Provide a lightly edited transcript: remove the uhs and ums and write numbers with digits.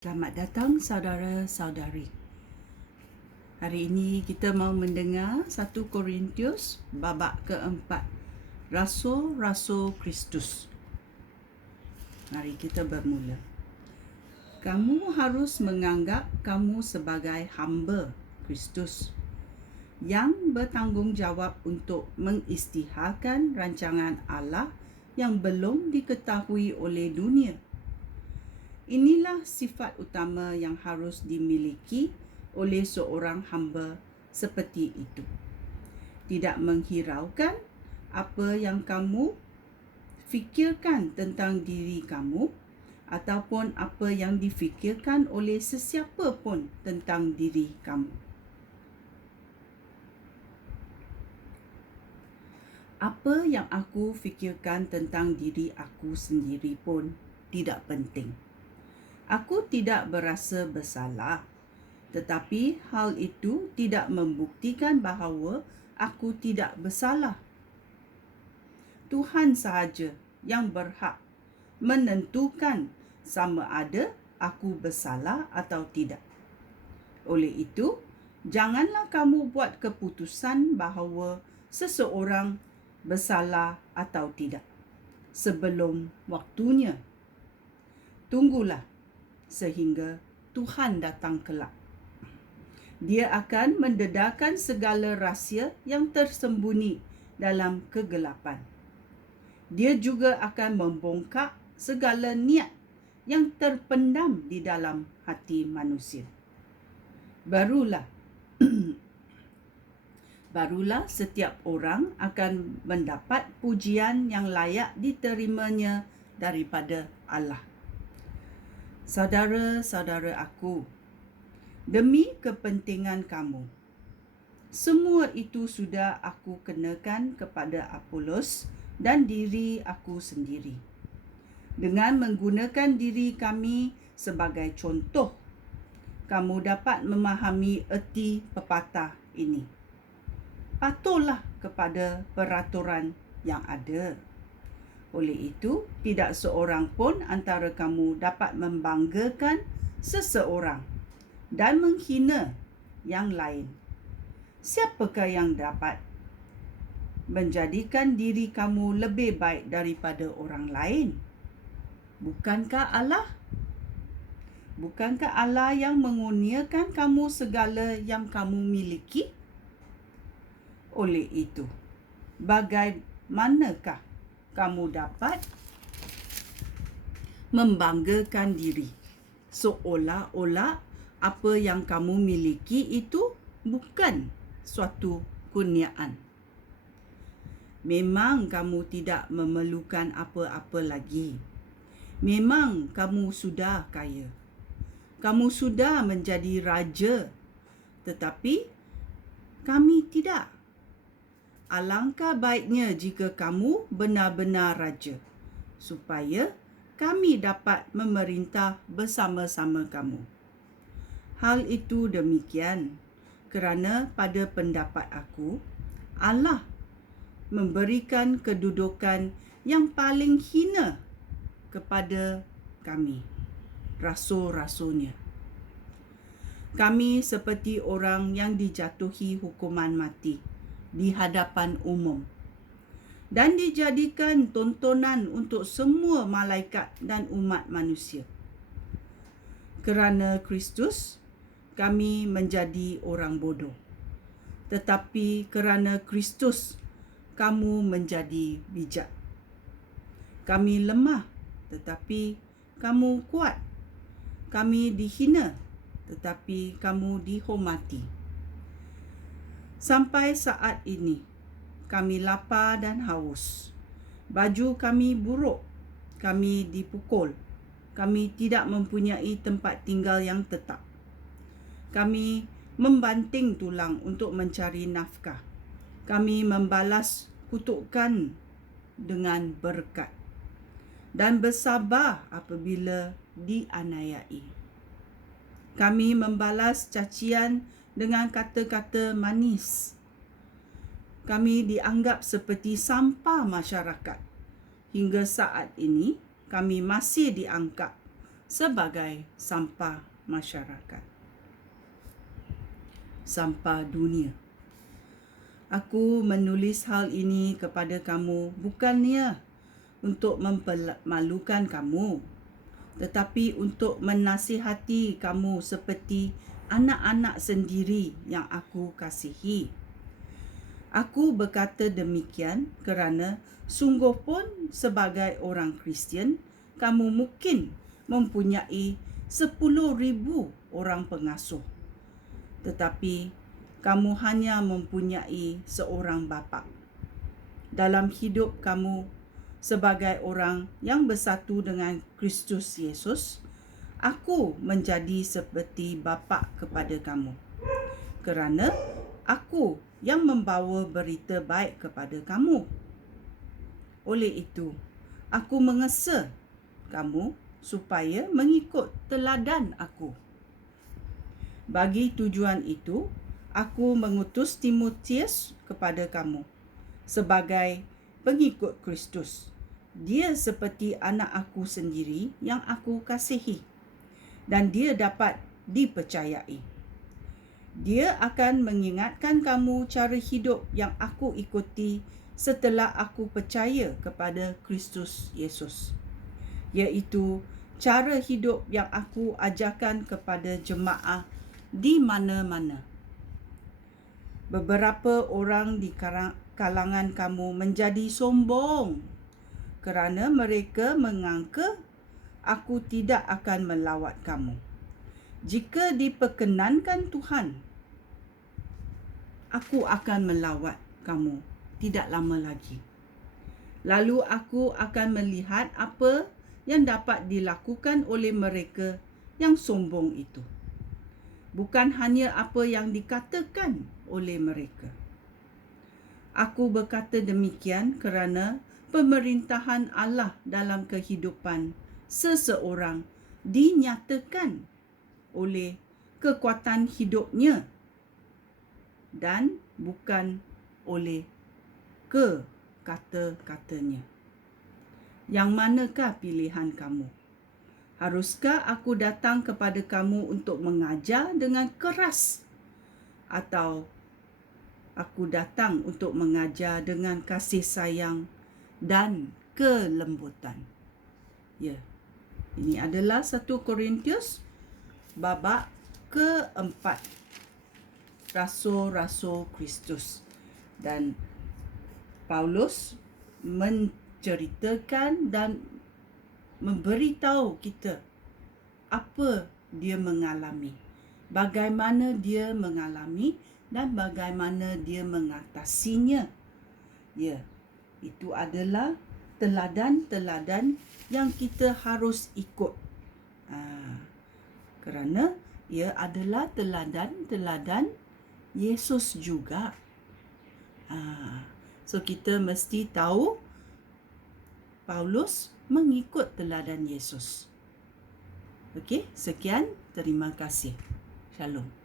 Selamat datang saudara-saudari. Hari ini kita mau mendengar 1 Korintius babak keempat. Rasul-Rasul Kristus. Mari kita bermula. Kamu harus menganggap kamu sebagai hamba Kristus yang bertanggungjawab untuk mengisytiharkan rancangan Allah yang belum diketahui oleh dunia. Inilah sifat utama yang harus dimiliki oleh seorang hamba seperti itu. Tidak menghiraukan apa yang kamu fikirkan tentang diri kamu ataupun apa yang difikirkan oleh sesiapa pun tentang diri kamu. Apa yang aku fikirkan tentang diri aku sendiri pun tidak penting. Aku tidak berasa bersalah, tetapi hal itu tidak membuktikan bahawa aku tidak bersalah. Tuhan sahaja yang berhak menentukan sama ada aku bersalah atau tidak. Oleh itu, janganlah kamu buat keputusan bahawa seseorang bersalah atau tidak sebelum waktunya. Tunggulah sehingga Tuhan datang kelak. Dia akan mendedarkan segala rahsia yang tersembunyi dalam kegelapan. Dia juga akan membongkar segala niat yang terpendam di dalam hati manusia. Barulah setiap orang akan mendapat pujian yang layak diterimanya daripada Allah. Saudara-saudara aku, demi kepentingan kamu, semua itu sudah aku kenakan kepada Apolos dan diri aku sendiri. Dengan menggunakan diri kami sebagai contoh, kamu dapat memahami erti pepatah ini. Patuhlah kepada peraturan yang ada. Oleh itu, tidak seorang pun antara kamu dapat membanggakan seseorang dan menghina yang lain. Siapakah yang dapat menjadikan diri kamu lebih baik daripada orang lain? Bukankah Allah? Bukankah Allah yang mengurniakan kamu segala yang kamu miliki? Oleh itu, bagaimanakah kamu dapat membanggakan diri seolah-olah apa yang kamu miliki itu bukan suatu kurniaan? Memang kamu tidak memerlukan apa-apa lagi. Memang kamu sudah kaya. Kamu sudah menjadi raja. Tetapi kami tidak. Alangkah baiknya jika kamu benar-benar raja, supaya kami dapat memerintah bersama-sama kamu. Hal itu demikian kerana pada pendapat aku, Allah memberikan kedudukan yang paling hina kepada kami, rasul-rasulnya. Kami seperti orang yang dijatuhi hukuman mati di hadapan umum dan dijadikan tontonan untuk semua malaikat dan umat manusia. Kerana Kristus, kami menjadi orang bodoh. Tetapi kerana Kristus, kamu menjadi bijak. Kami lemah, tetapi kamu kuat. Kami dihina, tetapi kamu dihormati. Sampai saat ini, kami lapar dan haus. Baju kami buruk, kami dipukul. Kami tidak mempunyai tempat tinggal yang tetap. Kami membanting tulang untuk mencari nafkah. Kami membalas kutukan dengan berkat dan bersabar apabila dianiayai. Kami membalas cacian dengan kata-kata manis. Kami dianggap seperti sampah masyarakat. Hingga saat ini, kami masih dianggap sebagai sampah masyarakat, sampah dunia. Aku menulis hal ini kepada kamu bukannya untuk mempermalukan kamu, tetapi untuk menasihati kamu seperti anak-anak sendiri yang aku kasihi. Aku berkata demikian kerana sungguh pun sebagai orang Kristian, kamu mungkin mempunyai 10,000 orang pengasuh. Tetapi kamu hanya mempunyai seorang bapa. Dalam hidup kamu sebagai orang yang bersatu dengan Kristus Yesus, aku menjadi seperti bapa kepada kamu. Kerana aku yang membawa berita baik kepada kamu. Oleh itu, aku mengesa kamu supaya mengikut teladan aku. Bagi tujuan itu, aku mengutus Timotius kepada kamu sebagai pengikut Kristus. Dia seperti anak aku sendiri yang aku kasihi, dan dia dapat dipercayai. Dia akan mengingatkan kamu cara hidup yang aku ikuti setelah aku percaya kepada Kristus Yesus, iaitu cara hidup yang aku ajarkan kepada jemaah di mana-mana. Beberapa orang di kalangan kamu menjadi sombong kerana mereka mengangka aku tidak akan melawat kamu. Jika diperkenankan Tuhan, aku akan melawat kamu tidak lama lagi. Lalu aku akan melihat apa yang dapat dilakukan oleh mereka yang sombong itu. Bukan hanya apa yang dikatakan oleh mereka. Aku berkata demikian kerana pemerintahan Allah dalam kehidupan seseorang dinyatakan oleh kekuatan hidupnya dan bukan oleh kata-katanya. Yang manakah pilihan kamu? Haruskah aku datang kepada kamu untuk mengajar dengan keras, atau aku datang untuk mengajar dengan kasih sayang dan kelembutan? Ya, ini adalah 1 Korintius babak ke-4, Rasul-Rasul Kristus. Dan Paulus menceritakan dan memberitahu kita apa dia mengalami, bagaimana dia mengalami dan bagaimana dia mengatasinya. Ya, itu adalah teladan-teladan yang kita harus ikut. Kerana ia adalah teladan-teladan Yesus juga. So kita mesti tahu Paulus mengikut teladan Yesus. Okey, sekian. Terima kasih. Shalom.